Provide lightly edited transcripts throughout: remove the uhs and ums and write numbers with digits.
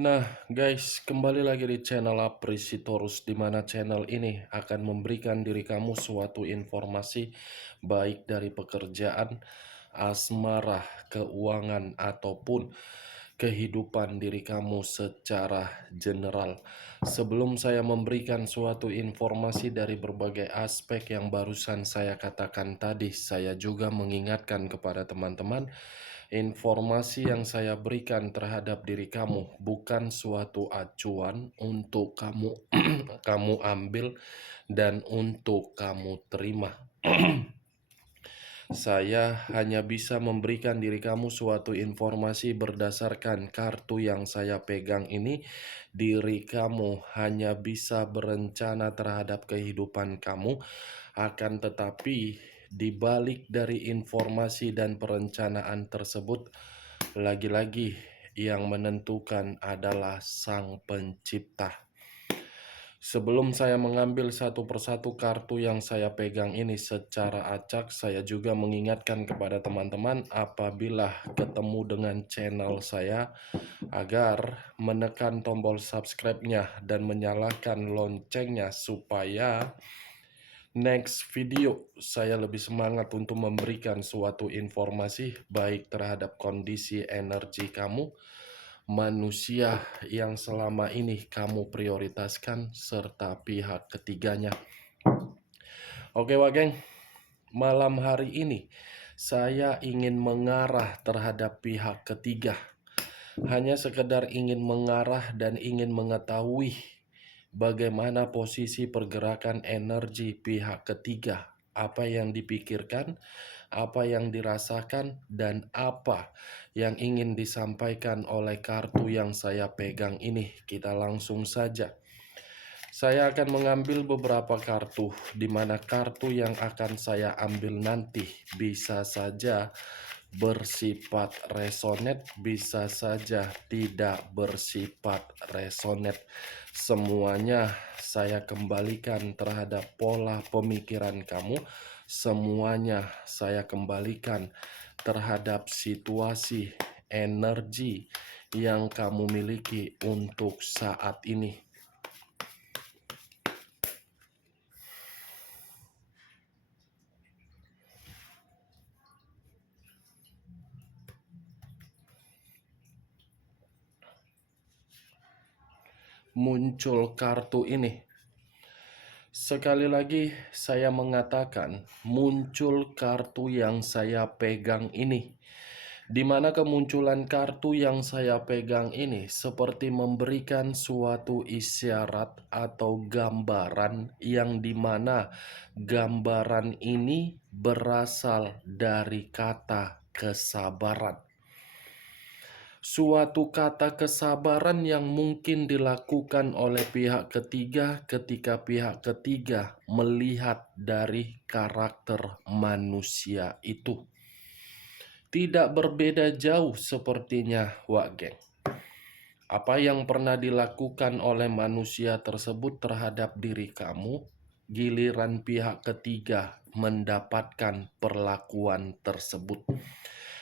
Nah, guys, kembali lagi di channel Aprisitorus, di mana channel ini akan memberikan diri kamu suatu informasi baik dari pekerjaan, asmara, keuangan, ataupun kehidupan diri kamu secara general. Sebelum saya memberikan suatu informasi dari berbagai aspek yang barusan saya katakan tadi, saya juga mengingatkan kepada teman-teman, informasi yang saya berikan terhadap diri kamu bukan suatu acuan untuk kamu kamu ambil dan untuk kamu terima. Saya hanya bisa memberikan diri kamu suatu informasi berdasarkan kartu yang saya pegang ini. Diri kamu hanya bisa berencana terhadap kehidupan kamu, akan tetapi di balik dari informasi dan perencanaan tersebut, lagi-lagi yang menentukan adalah Sang Pencipta. Sebelum saya mengambil satu persatu kartu yang saya pegang ini secara acak, saya juga mengingatkan kepada teman-teman apabila ketemu dengan channel saya agar menekan tombol subscribe-nya dan menyalakan loncengnya supaya next video saya lebih semangat untuk memberikan suatu informasi baik terhadap kondisi energi kamu, manusia yang selama ini kamu prioritaskan, serta pihak ketiganya. Oke, Wageng, malam hari ini saya ingin mengarah terhadap pihak ketiga. Hanya sekedar ingin mengarah dan ingin mengetahui bagaimana posisi pergerakan energi pihak ketiga, apa yang dipikirkan, apa yang dirasakan, dan apa yang ingin disampaikan oleh kartu yang saya pegang ini. Kita langsung saja. Saya akan mengambil beberapa kartu, di mana kartu yang akan saya ambil nanti bisa saja bersifat resonate, bisa saja tidak bersifat resonate. Semuanya saya kembalikan terhadap pola pemikiran kamu. Semuanya saya kembalikan terhadap situasi energi yang kamu miliki untuk saat ini. Muncul kartu ini. Sekali lagi saya mengatakan, muncul kartu yang saya pegang ini. Di mana kemunculan kartu yang saya pegang ini seperti memberikan suatu isyarat atau gambaran yang dimana gambaran ini berasal dari kata kesabaran. Suatu kata kesabaran yang mungkin dilakukan oleh pihak ketiga ketika pihak ketiga melihat dari karakter manusia itu. Tidak berbeda jauh sepertinya, Wak Geng. Apa yang pernah dilakukan oleh manusia tersebut terhadap diri kamu, giliran pihak ketiga mendapatkan perlakuan tersebut.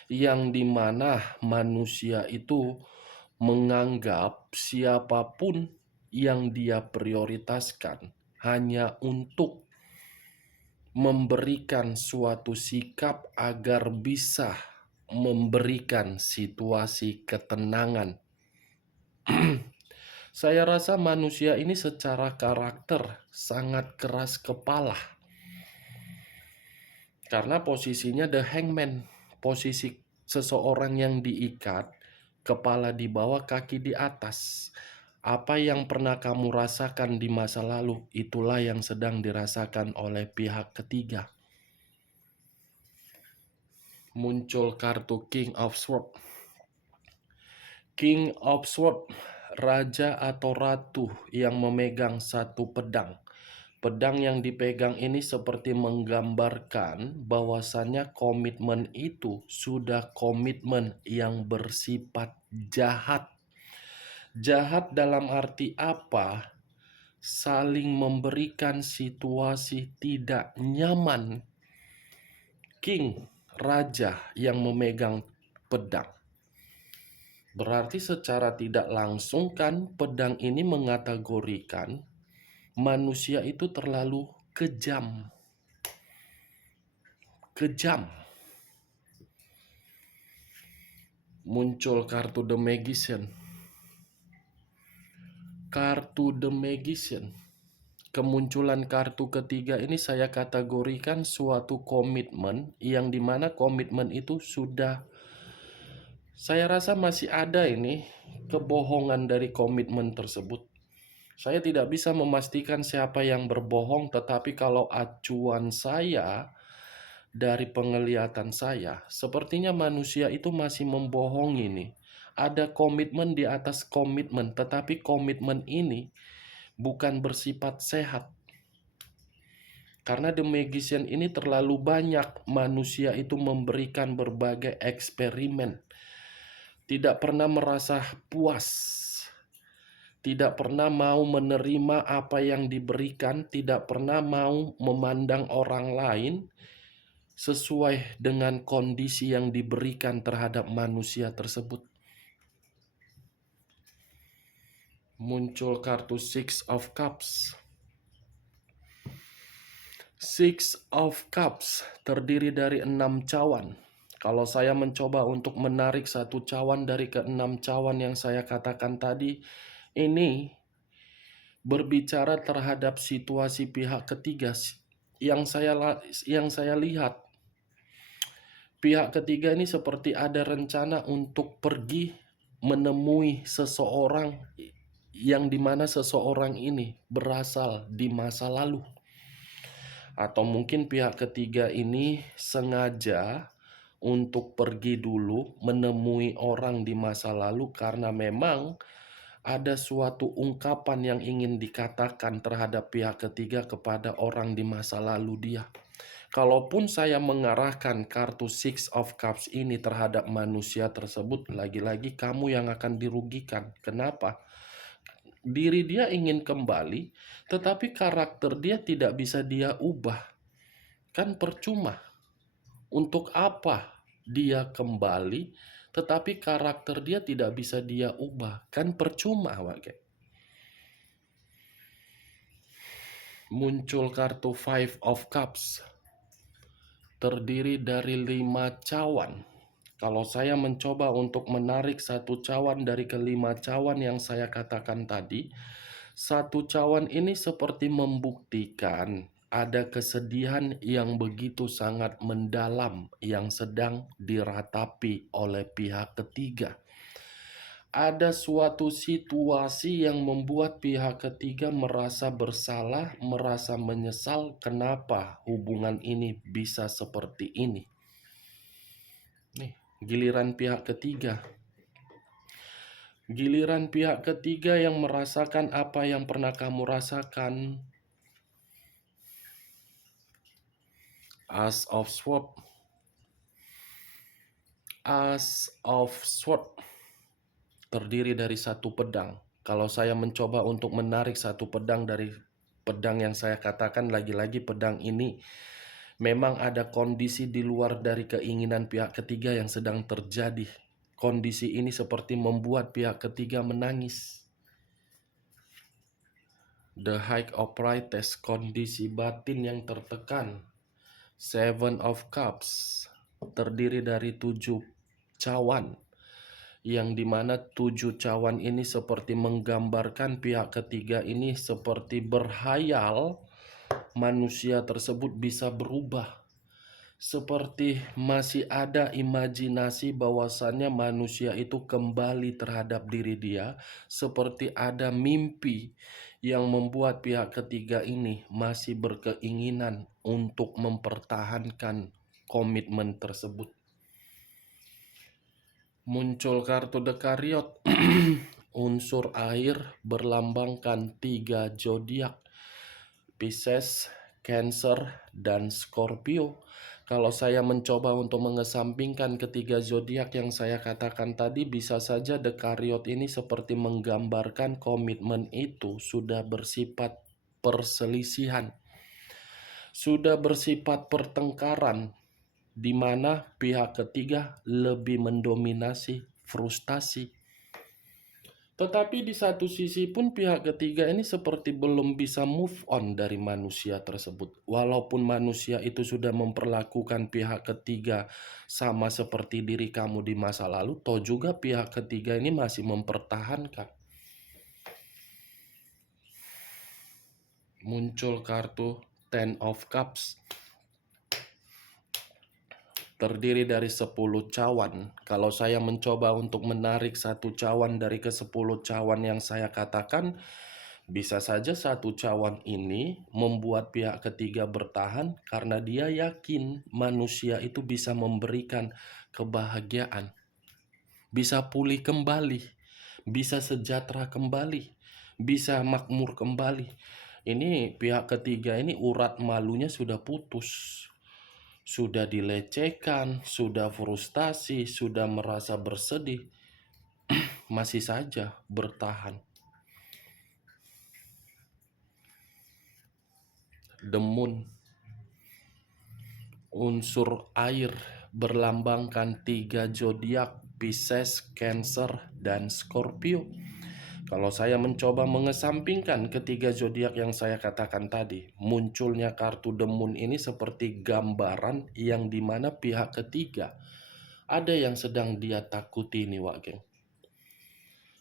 Yang dimana manusia itu menganggap siapapun yang dia prioritaskan hanya untuk memberikan suatu sikap agar bisa memberikan situasi ketenangan. Saya rasa manusia ini secara karakter sangat keras kepala. Karena posisinya the hangman, posisi seseorang yang diikat, kepala di bawah, kaki di atas. Apa yang pernah kamu rasakan di masa lalu, itulah yang sedang dirasakan oleh pihak ketiga. Muncul kartu King of Swords. King of Swords, raja atau ratu yang memegang satu pedang. Pedang yang dipegang ini seperti menggambarkan bahwasannya komitmen itu sudah komitmen yang bersifat jahat. Jahat dalam arti apa? Saling memberikan situasi tidak nyaman. King, raja yang memegang pedang. Berarti secara tidak langsung kan pedang ini mengategorikan manusia itu terlalu kejam. Kejam. Muncul kartu The Magician. Kartu The Magician. Kemunculan kartu ketiga ini saya kategorikan suatu komitmen yang dimana komitmen itu sudah, saya rasa masih ada ini kebohongan dari komitmen tersebut. Saya tidak bisa memastikan siapa yang berbohong, tetapi kalau acuan saya dari penglihatan saya, sepertinya manusia itu masih membohongi nih. Ada komitmen di atas komitmen, tetapi komitmen ini bukan bersifat sehat. Karena The Magician ini terlalu banyak manusia itu memberikan berbagai eksperimen. Tidak pernah merasa puas. Tidak pernah mau menerima apa yang diberikan. Tidak pernah mau memandang orang lain sesuai dengan kondisi yang diberikan terhadap manusia tersebut. Muncul kartu Six of Cups. Six of Cups terdiri dari 6 cawan. Kalau saya mencoba untuk menarik satu cawan dari ke-6 cawan yang saya katakan tadi, ini berbicara terhadap situasi pihak ketiga yang saya lihat. Pihak ketiga ini seperti ada rencana untuk pergi menemui seseorang yang dimana seseorang ini berasal di masa lalu. Atau mungkin pihak ketiga ini sengaja untuk pergi dulu menemui orang di masa lalu karena memang ada suatu ungkapan yang ingin dikatakan terhadap pihak ketiga kepada orang di masa lalu dia. Kalaupun saya mengarahkan kartu Six of Cups ini terhadap manusia tersebut, lagi-lagi kamu yang akan dirugikan. Kenapa? Diri dia ingin kembali, tetapi karakter dia tidak bisa dia ubah. Kan percuma. Untuk apa dia kembali, tetapi karakter dia tidak bisa dia ubah? Kan percuma, wage. Muncul kartu Five of Cups. Terdiri dari 5 cawan. Kalau saya mencoba untuk menarik satu cawan dari kelima cawan yang saya katakan tadi, satu cawan ini seperti membuktikan ada kesedihan yang begitu sangat mendalam yang sedang diratapi oleh pihak ketiga. Ada suatu situasi yang membuat pihak ketiga merasa bersalah, merasa menyesal kenapa hubungan ini bisa seperti ini. Nih, giliran pihak ketiga. Giliran pihak ketiga yang merasakan apa yang pernah kamu rasakan. As of Swords. As of Swords terdiri dari satu pedang. Kalau saya mencoba untuk menarik satu pedang dari pedang yang saya katakan, lagi-lagi pedang ini memang ada kondisi di luar dari keinginan pihak ketiga yang sedang terjadi. Kondisi ini seperti membuat pihak ketiga menangis. The High of Priestess, kondisi batin yang tertekan. Seven of Cups terdiri dari 7 cawan, yang dimana 7 cawan ini seperti menggambarkan pihak ketiga ini seperti berhayal manusia tersebut bisa berubah. Seperti masih ada imajinasi bahwasannya manusia itu kembali terhadap diri dia. Seperti ada mimpi yang membuat pihak ketiga ini masih berkeinginan untuk mempertahankan komitmen tersebut. Muncul kartu The Chariot. Unsur air berlambangkan 3 zodiak, Pisces, Cancer, dan Scorpio. Kalau saya mencoba untuk mengesampingkan ketiga zodiak yang saya katakan tadi, bisa saja The Chariot ini seperti menggambarkan komitmen itu sudah bersifat perselisihan, sudah bersifat pertengkaran, di mana pihak ketiga lebih mendominasi frustasi. Tetapi di satu sisi pun pihak ketiga ini seperti belum bisa move on dari manusia tersebut. Walaupun manusia itu sudah memperlakukan pihak ketiga sama seperti diri kamu di masa lalu, toh juga pihak ketiga ini masih mempertahankan. Muncul kartu Ten of Cups. Terdiri dari 10 cawan. Kalau saya mencoba untuk menarik satu cawan dari ke-10 cawan yang saya katakan, bisa saja satu cawan ini membuat pihak ketiga bertahan karena dia yakin manusia itu bisa memberikan kebahagiaan, bisa pulih kembali, bisa sejahtera kembali, bisa makmur kembali. Ini pihak ketiga ini urat malunya sudah putus. Sudah dilecehkan, sudah frustasi, sudah merasa bersedih, masih saja bertahan. Demun, unsur air, berlambangkan 3 zodiak, Pisces, Cancer, dan Scorpio. Kalau saya mencoba mengesampingkan ketiga zodiak yang saya katakan tadi, munculnya kartu demun ini seperti gambaran yang dimana pihak ketiga ada yang sedang dia takuti nih, Wak Geng.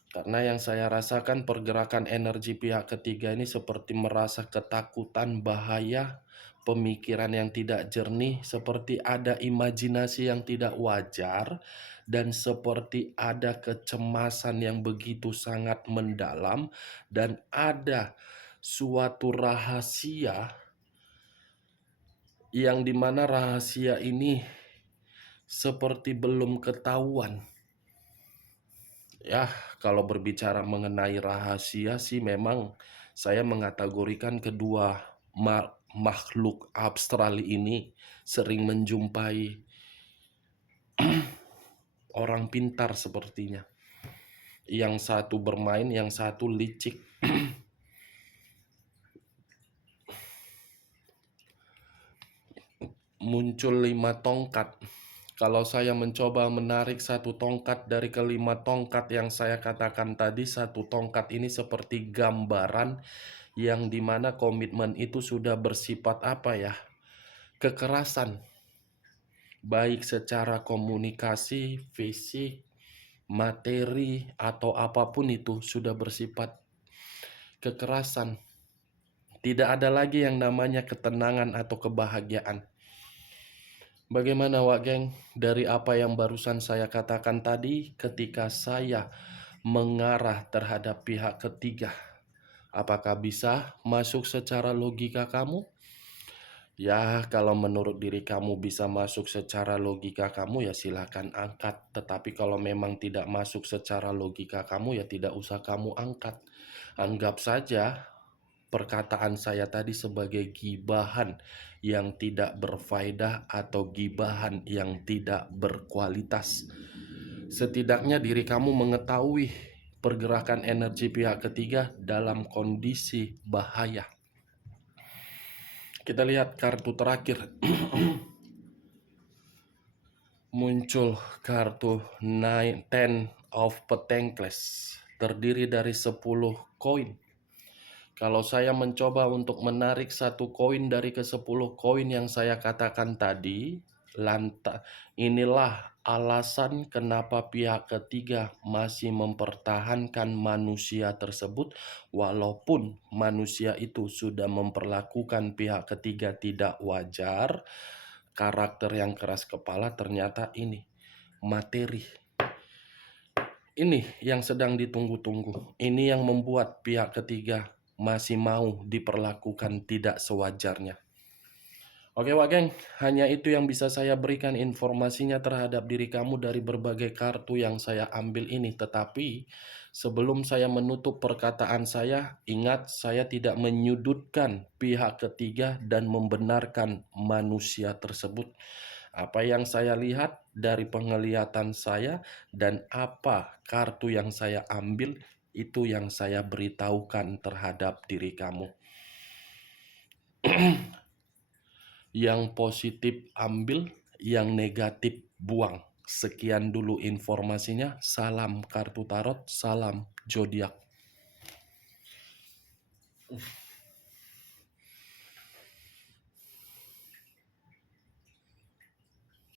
Karena yang saya rasakan pergerakan energi pihak ketiga ini seperti merasa ketakutan, bahaya, pemikiran yang tidak jernih, seperti ada imajinasi yang tidak wajar, dan seperti ada kecemasan yang begitu sangat mendalam, dan ada suatu rahasia yang dimana rahasia ini seperti belum ketahuan. Ya, kalau berbicara mengenai rahasia sih memang saya mengategorikan kedua makhluk abstral ini sering menjumpai orang pintar sepertinya. Yang satu bermain, yang satu licik. Muncul 5 tongkat. Kalau saya mencoba menarik satu tongkat dari kelima tongkat yang saya katakan tadi, satu tongkat ini seperti gambaran yang dimana komitmen itu sudah bersifat apa ya? Kekerasan. Baik secara komunikasi, fisik, materi, atau apapun itu sudah bersifat kekerasan. Tidak ada lagi yang namanya ketenangan atau kebahagiaan. Bagaimana Wak Geng dari apa yang barusan saya katakan tadi ketika saya mengarah terhadap pihak ketiga? Apakah bisa masuk secara logika kamu? Ya, kalau menurut diri kamu bisa masuk secara logika kamu ya silakan angkat. Tetapi kalau memang tidak masuk secara logika kamu ya tidak usah kamu angkat. Anggap saja perkataan saya tadi sebagai gibahan yang tidak berfaedah atau gibahan yang tidak berkualitas. Setidaknya diri kamu mengetahui pergerakan energi pihak ketiga dalam kondisi bahaya. Kita lihat kartu terakhir. Muncul kartu Ten of Pentacles. Terdiri dari 10 koin. Kalau saya mencoba untuk menarik satu koin dari ke-10 koin yang saya katakan tadi, inilah alasan kenapa pihak ketiga masih mempertahankan manusia tersebut walaupun manusia itu sudah memperlakukan pihak ketiga tidak wajar. Karakter yang keras kepala ternyata ini materi. Ini yang sedang ditunggu-tunggu. Ini yang membuat pihak ketiga masih mau diperlakukan tidak sewajarnya. Oke Wak Geng, hanya itu yang bisa saya berikan informasinya terhadap diri kamu dari berbagai kartu yang saya ambil ini. Tetapi sebelum saya menutup perkataan saya, ingat saya tidak menyudutkan pihak ketiga dan membenarkan manusia tersebut. Apa yang saya lihat dari penglihatan saya dan apa kartu yang saya ambil, itu yang saya beritahukan terhadap diri kamu. Yang positif ambil, yang negatif buang. Sekian dulu informasinya. Salam kartu tarot, salam zodiak.